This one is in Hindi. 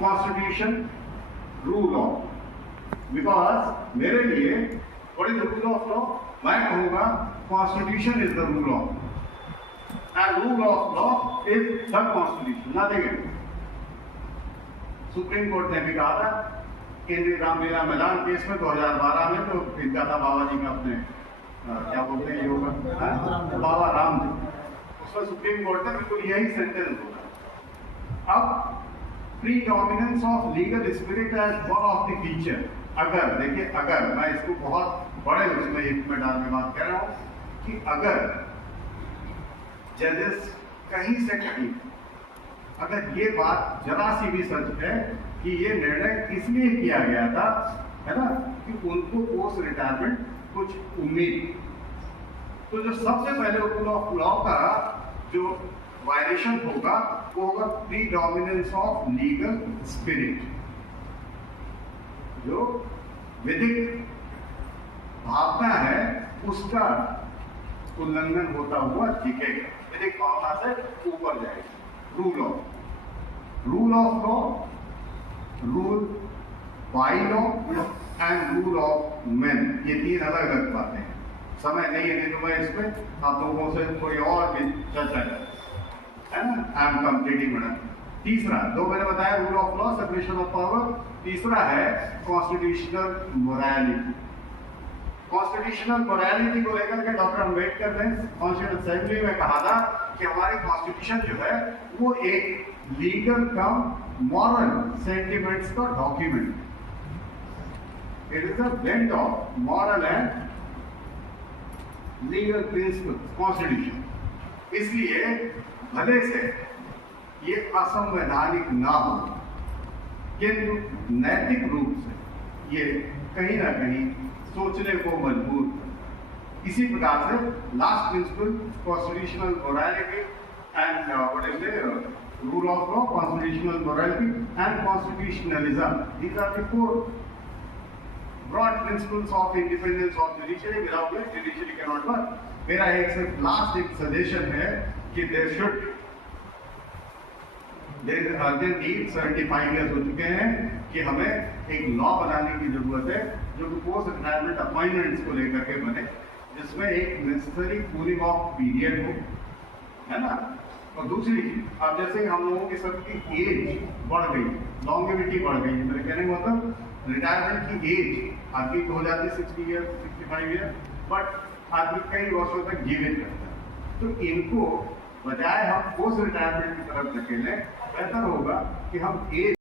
कॉन्स्टिट्यूशन रूल ऑफ, बिकॉज मेरे लिए what is the rule of law, मैं कहूंगा constitution is the rule of and rule of law is the constitution, nothing else. Supreme court ने भी कहा था केंद्रीय रामलीला मैदान केस में 2012 में, तो इनका था बाबा जी का अपने क्या बोलते हैं योग बाबा राम जी, उसमें सुप्रीम कोर्ट ने बिल्कुल यही सेंटेंस बोला। अब predominance of legal spirit as one of the feature, अगर देखिए, अगर मैं इसको बहुत बड़े उसमें एक में डाल के बात कह रहा हूं कि अगर जजेस कहीं से कहीं अगर ये बात जरा सी भी सच है कि ये निर्णय इसलिए किया गया था, है ना, कि उनको पोस्ट रिटायरमेंट कुछ उम्मीद, तो जो सबसे पहले रूल ऑफ लॉ का जो वायलेशन होगा वो होगा प्रीडोमिनेंस ऑफ लीगल स्पिरिट, जो विधिक भावना है उसका उल्लंघन होता हुआ दिखेगा, विधिक भावना से ऊपर जाएगा। Rule of law, rule by law and rule of man, ये तीन अलग अलग बातें हैं। समय नहीं है, नहीं तो मैं इसमें आप लोगों से कोई और भी चर्चा करें, है ना। I am completing madam. तीसरा, दो मैंने बताया rule of law, separation of power. तीसरा है कॉन्स्टिट्यूशनल मोरालिटी। कॉन्स्टिट्यूशनल मोरालिटी को लेकर के डॉक्टर अम्बेडकर ने कॉन्स्टिट्यूशन असेंबली में कहा था कि हमारी कॉन्स्टिट्यूशन जो है वो एक लीगल कम मॉरल सेंटिमेंट्स का document, it is a blend of moral and legal principal constitution. इसलिए भले से ये असंवैधानिक ना हो, किंतु नैतिक रूप से ये कहीं ना कहीं सोचने को मजबूर कर। इसी प्रकार से last principle constitutional morality and what is the rule of law, constitutional morality and constitutionalism, these are the four broad principles of independence of judiciary, without which judiciary cannot work. मेरा एक सिर्फ लास्ट एक सजेशन है कि there is urgent need, 75 years हो चुके हैं, कि हमें एक लॉ बनाने की जरूरत है जो कि पोस्ट रिटायरमेंट अपॉइंटमेंट्स को लेकर के बने, जिसमें एक नेसेसरी कूलिंग ऑफ पीरियड हो, है ना। और दूसरी चीज, अब जैसे हम लोगों की सबकी एज बढ़ गई, लॉन्गेविटी बढ़ गई, मेरे कहने का मतलब रिटायरमेंट की एज आदमी हो जाती है 60 ईयर 65 ईयर, बट आदमी कई वर्षों तक जीवित रहता है। तो इनको बजाय हम पोस्ट रिटायरमेंट की तरफ धकेलें, बेहतर होगा कि हम एज